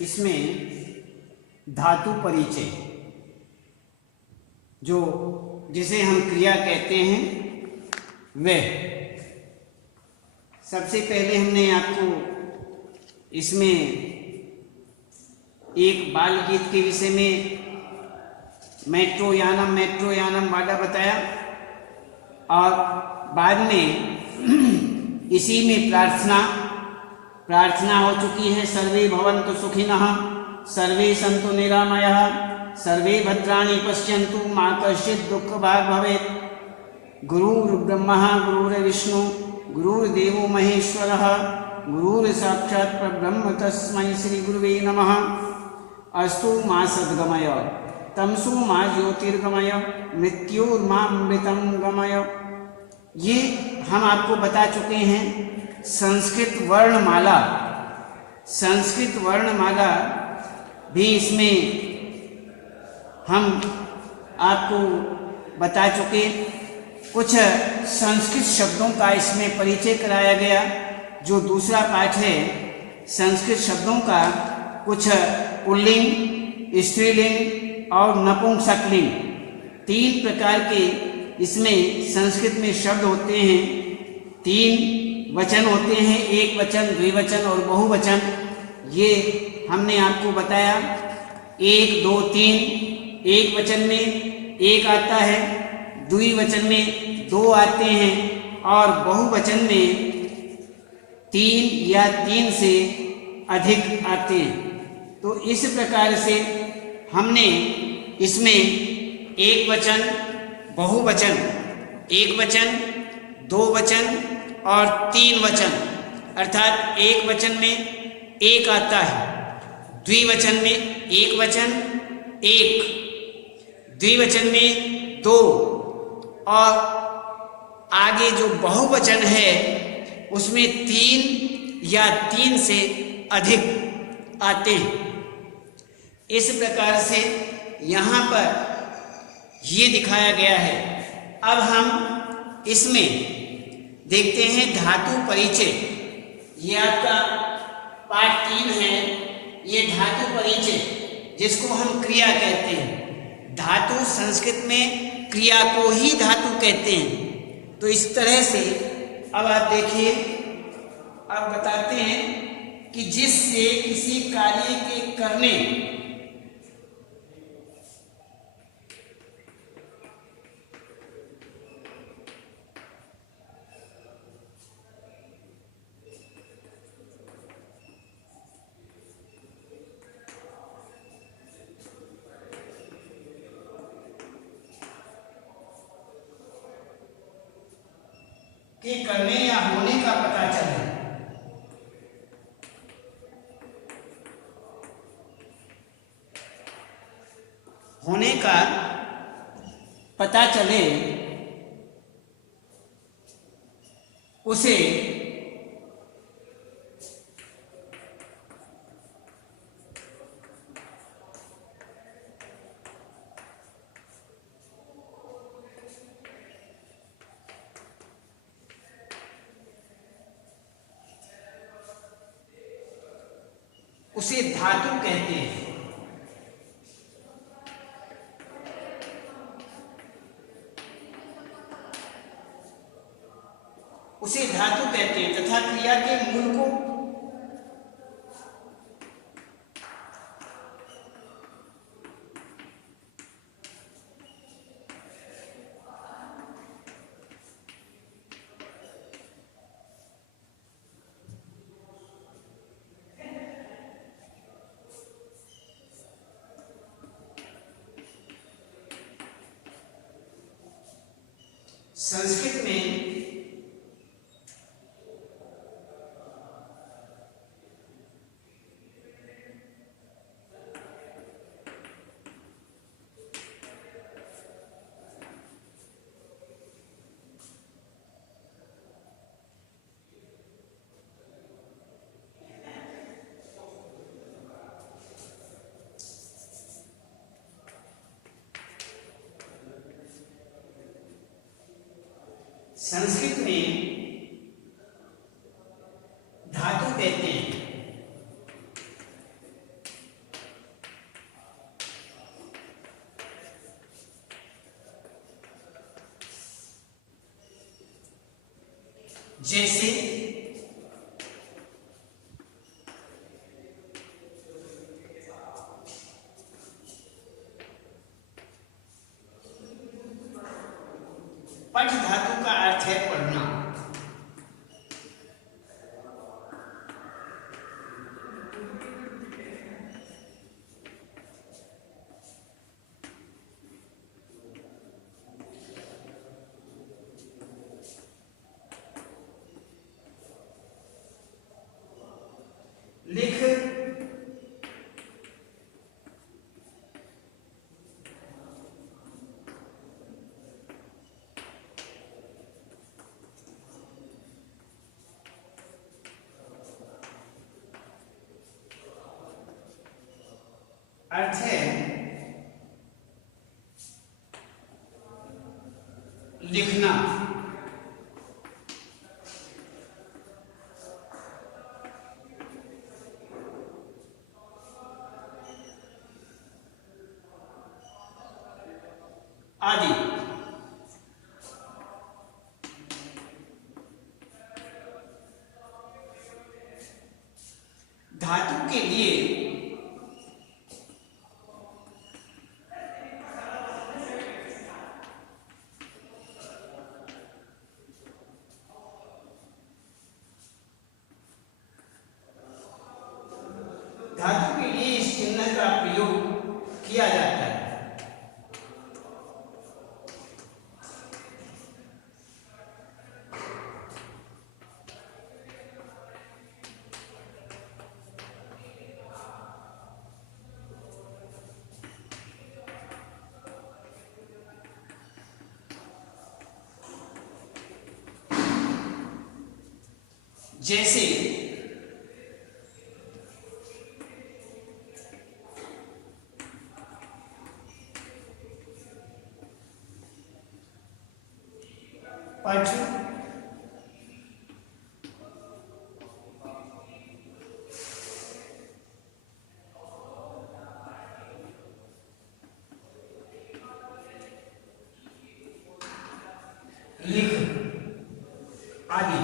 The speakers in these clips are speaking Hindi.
इसमें धातु परिचय, जो जिसे हम क्रिया कहते हैं, वह सबसे पहले हमने आपको इसमें एक बाल गीत के विषय में मेट्रो यानम वाला बताया, और बाद में इसी में प्रार्थना हो चुकी है। सर्वे भवन्तु सुखिनः, सर्वे सन्तु निरामयः, सर्वे भद्राणि पश्यन्तु, मा कश्चित् दुःखभाग् भवेत्। गुरुर्ब्रह्मा गुरुर्विष्णु गुरुर्देवो महेश्वरः, गुरुर्साक्षात् परब्रह्म, तस्मै श्री गुरुवे नमः। अस्तु मा सद्गमय, तमसु मा ज्योतिर्गमय, मृत्युर्मामृतं गमय। ये हम आपको बता चुके हैं। संस्कृत वर्णमाला भी इसमें हम आपको बता चुके। कुछ संस्कृत शब्दों का इसमें परिचय कराया गया। जो दूसरा पाठ है संस्कृत शब्दों का, कुछ पुल्लिंग, स्त्रीलिंग और नपुंसकलिंग, 3 प्रकार के इसमें संस्कृत में शब्द होते हैं। 3 वचन होते हैं, एक वचन, द्विवचन और बहुवचन। ये हमने आपको बताया। 1, 2, 3 एक वचन में 1 आता है, द्विवचन में 2 आते हैं, और बहुवचन में 3 या 3 से अधिक आते हैं। तो इस प्रकार से हमने इसमें एक वचन, बहुवचन, एक वचन, 2 वचन और 3 वचन, अर्थात एक वचन में 1 आता है, द्विवचन में 1 वचन 1, द्विवचन में 2, और आगे जो बहुवचन है उसमें 3 या 3 से अधिक आते हैं। इस प्रकार से यहाँ पर ये दिखाया गया है। अब हम इसमें देखते हैं धातु परिचय। ये आपका पाठ 3 है। ये धातु परिचय, जिसको हम क्रिया कहते हैं। धातु संस्कृत में क्रिया को ही धातु कहते हैं। तो इस तरह से अब आप देखिए, अब बताते हैं कि जिससे किसी कार्य के करने के करने या होने का पता चले। होने का पता चले उसे धातु कहते हैं। उसे धातु कहते हैं तथा क्रिया के मूल को संस्कृत में संस्कृत में धातु कहते हैं। जैसे पठ धातु का अर्थ है पढ़ना। लिख अर्थ है लिखना। आदि। धातु के लिए इस चिन्ह का प्रयोग किया जाता है। जैसे पठ, लिख आदि।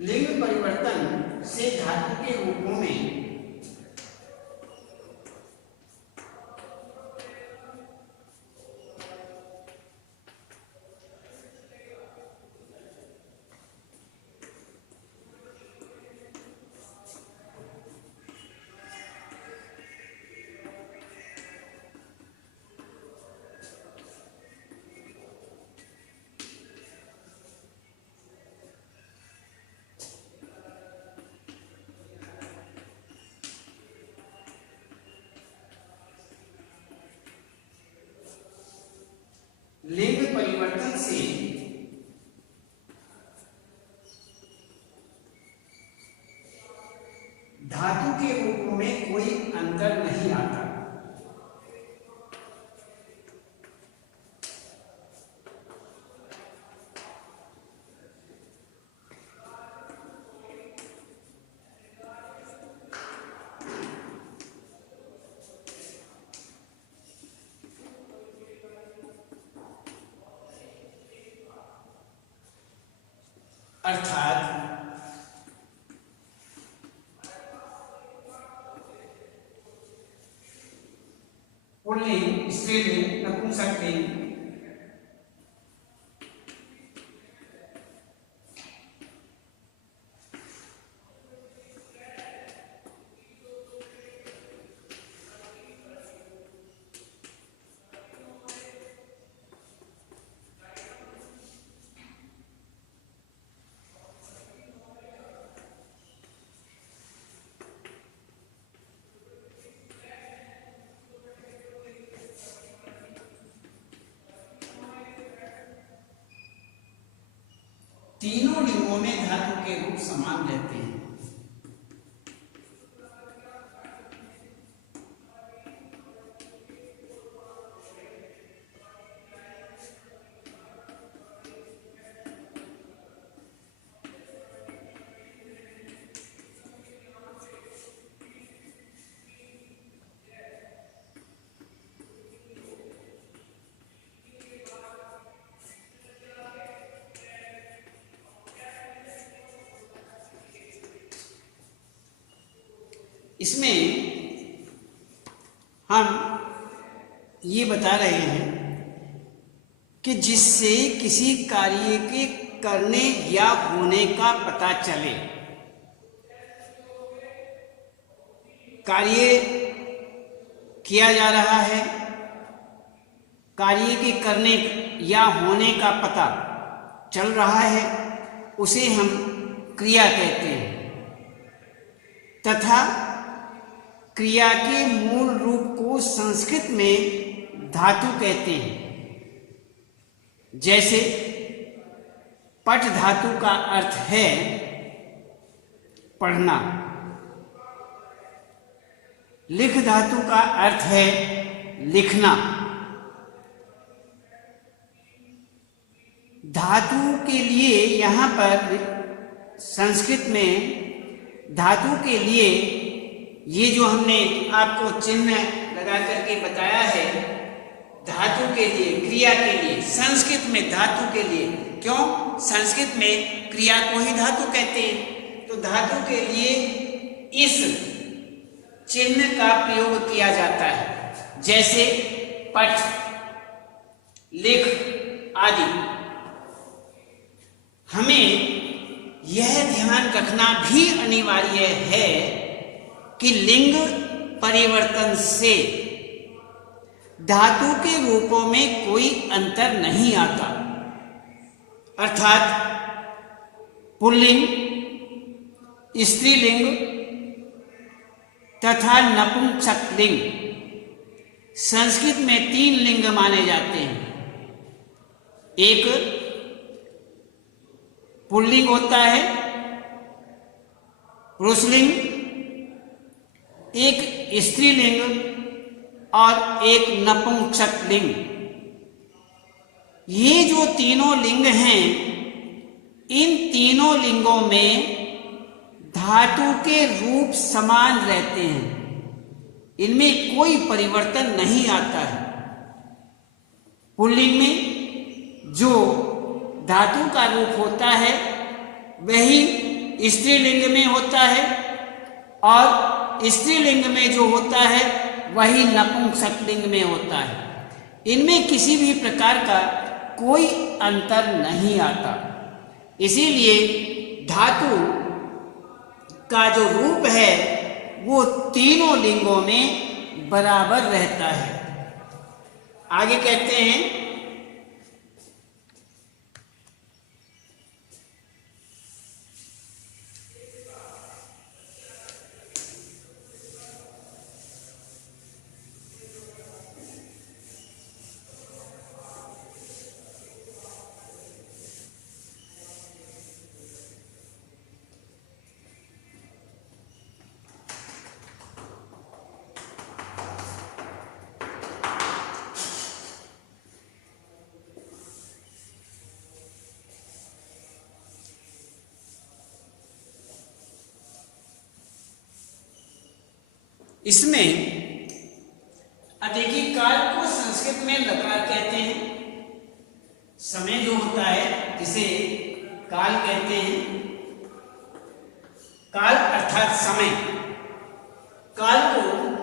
लिंग परिवर्तन से धातु के रूपों में लिंग परिवर्तन से धातु के रूपों में कोई अंतर नहीं आता। अर्थात पुल्लिंग, स्त्रीलिंग, नपुंसकलिंग, तीनों लिंगों में धातु के रूप समान रहते हैं। इसमें हम ये बता रहे हैं कि जिससे किसी कार्य के करने या होने का पता चले। कार्य किया जा रहा है, कार्य के करने या होने का पता चल रहा है, उसे हम क्रिया कहते हैं। तथा क्रिया के मूल रूप को संस्कृत में धातु कहते हैं। जैसे पठ धातु का अर्थ है पढ़ना, लिख धातु का अर्थ है लिखना। धातु के लिए यहाँ पर संस्कृत में धातु के लिए ये जो हमने आपको चिन्ह लगा करके बताया है, धातु के लिए, क्रिया के लिए, संस्कृत में धातु के लिए, क्यों? संस्कृत में क्रिया को ही धातु कहते हैं। तो धातु के लिए इस चिन्ह का प्रयोग किया जाता है, जैसे पठ, लिख आदि। हमें यह ध्यान रखना भी अनिवार्य है कि लिंग परिवर्तन से धातु के रूपों में कोई अंतर नहीं आता। अर्थात पुल्लिंग, स्त्रीलिंग तथा नपुंसकलिंग, संस्कृत में 3 लिंग माने जाते हैं। एक पुल्लिंग होता है, पुरुषलिंग, एक स्त्रीलिंग और एक नपुंसकलिंग। ये जो तीनों लिंग हैं, इन तीनों लिंगों में धातु के रूप समान रहते हैं, इनमें कोई परिवर्तन नहीं आता है। पुल्लिंग में जो धातु का रूप होता है वही स्त्रीलिंग में होता है, और स्त्रीलिंग में जो होता है वही नपुंसकलिंग में होता है। इनमें किसी भी प्रकार का कोई अंतर नहीं आता। इसीलिए धातु का जो रूप है वो तीनों लिंगों में बराबर रहता है। आगे कहते हैं, इसमें देखिए, काल को संस्कृत में लकार कहते हैं। समय जो होता है जिसे काल कहते हैं, काल अर्थात समय। काल को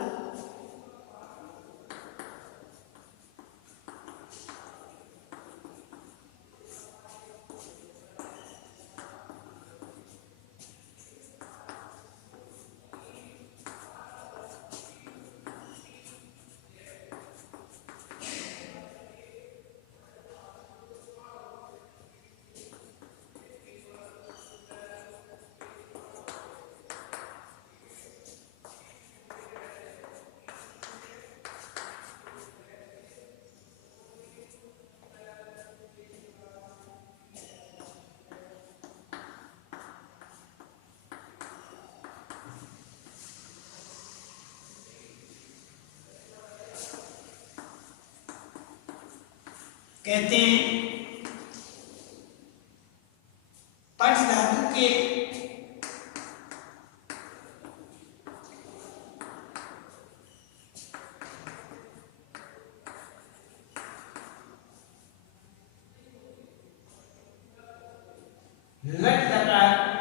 कहते हैं पठ धातु के लट लकार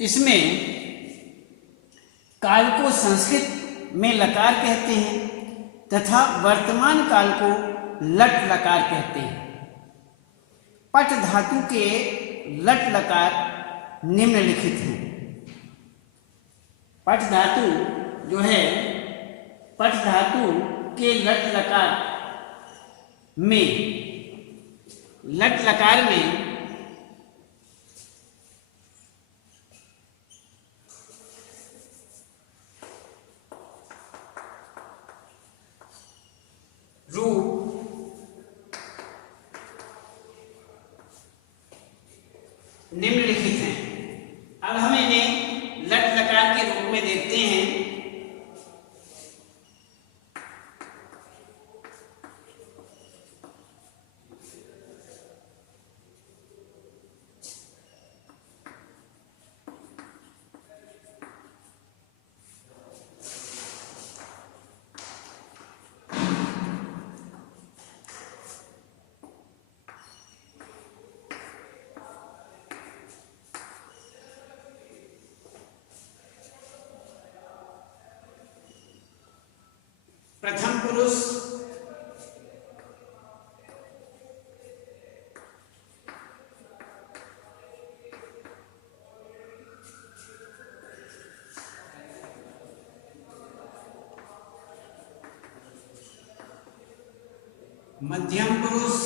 इसमें काल को संस्कृत में लकार कहते हैं तथा वर्तमान काल को लट लकार कहते हैं। पट धातु के लट लकार निम्नलिखित हैं। पट धातु जो है, पट धातु के लट लकार में रूप निम्नलिखित हैं। अब हम इन्हें लट लकार के रूप में देखते हैं। प्रथम पुरुष, मध्यम पुरुष,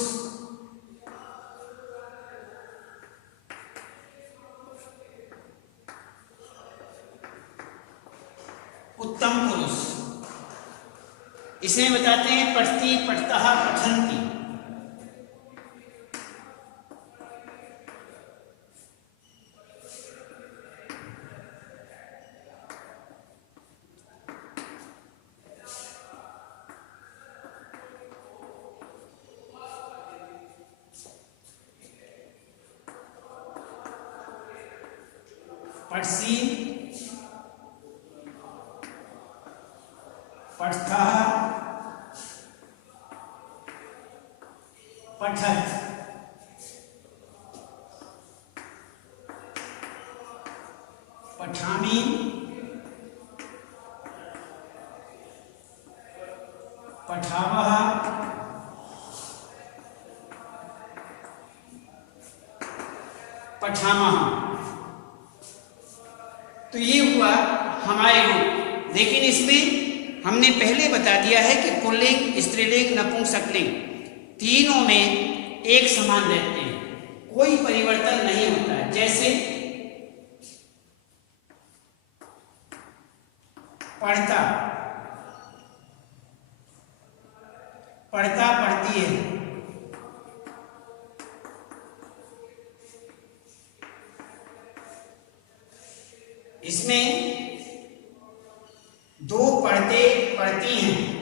उत्तम पुरुष। इसे बताते हैं पठती, पठतः, पठन्ति। पठसी, पठतः, पठत। पठामि, पठावः, पठामः। तो ये हुआ हमारे रूप। लेकिन इसमें हमने पहले बता दिया है कि पुल्लिंग, स्त्रीलिंग, नपुंसकलिंग तीनों में एक समान रहते हैं, कोई परिवर्तन नहीं होता है। जैसे पढ़ता, पढ़ता, पढ़ती है। इसमें दो पढ़ते, पढ़ती हैं।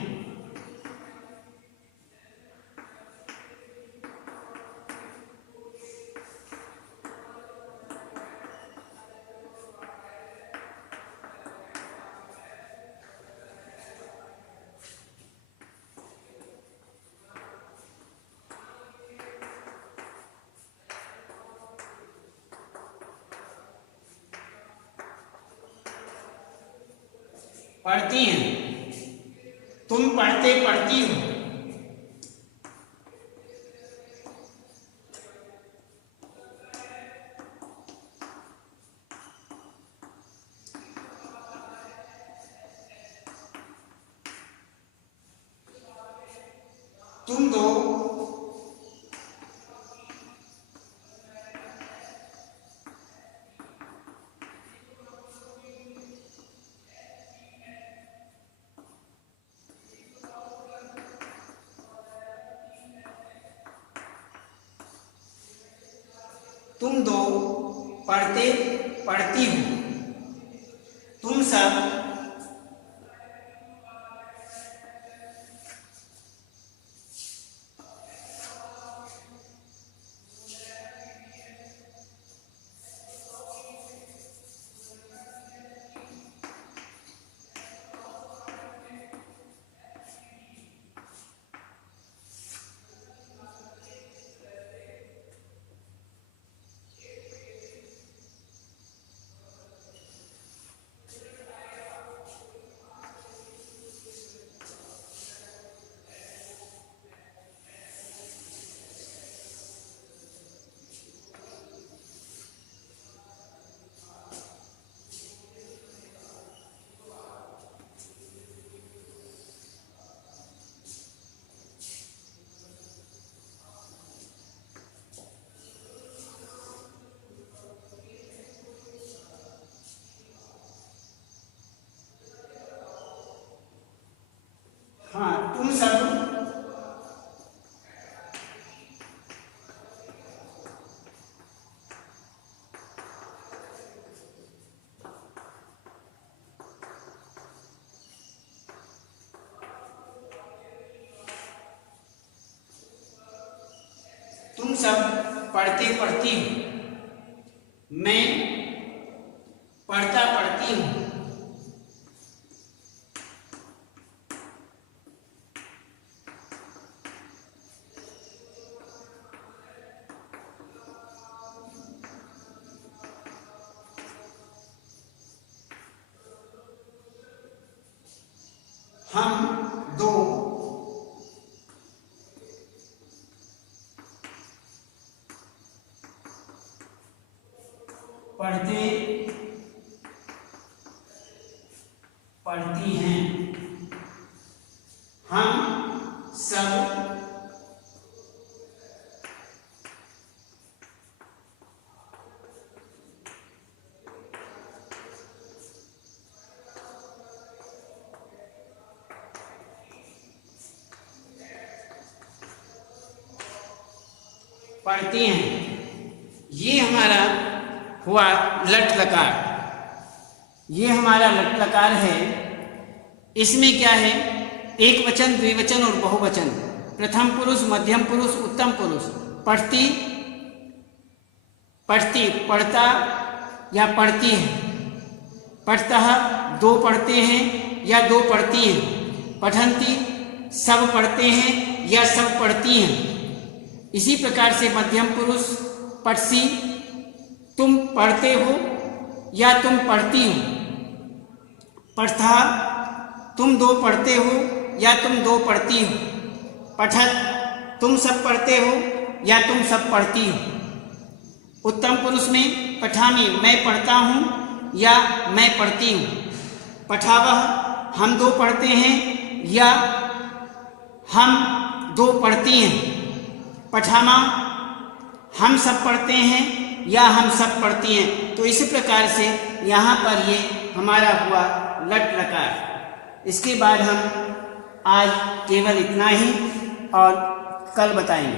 पढ़ती हैं, तुम पढ़ते, पढ़ती हो। तुम दो, तुम दो पढ़ते, पढ़ती हो। तुम सब तुम सब पढ़ते पढ़ती हो, मैं पढ़ता पढ़ती हूँ। हम दो पढ़ते पढ़ती हैं। हम सब पढ़ती हैं। ये हमारा हुआ लट लकार। ये हमारा लट लकार है। इसमें क्या है, एक वचन, द्विवचन और बहुवचन, प्रथम पुरुष, मध्यम पुरुष, उत्तम पुरुष। पढ़ती, पढ़ती, पढ़ता या पढ़ती है। पढ़ता, दो पढ़ते हैं या दो पढ़ती हैं। पठन्ति, सब पढ़ते हैं या सब पढ़ती हैं। इसी प्रकार से मध्यम पुरुष पढ़सी, तुम पढ़ते हो या तुम पढ़ती हो। पठा, तुम दो पढ़ते हो या तुम दो पढ़ती हो। पठत, तुम सब पढ़ते हो या तुम सब पढ़ती हो। उत्तम पुरुष में पठामी, मैं पढ़ता हूँ या मैं पढ़ती हूँ। पठावह, हम दो पढ़ते हैं या हम दो पढ़ती हैं। पठामा, हम सब पढ़ते हैं या हम सब पढ़ती हैं। तो इसी प्रकार से यहाँ पर ये हमारा हुआ लट लकार। इसके बाद हम आज केवल इतना ही और कल बताएंगे।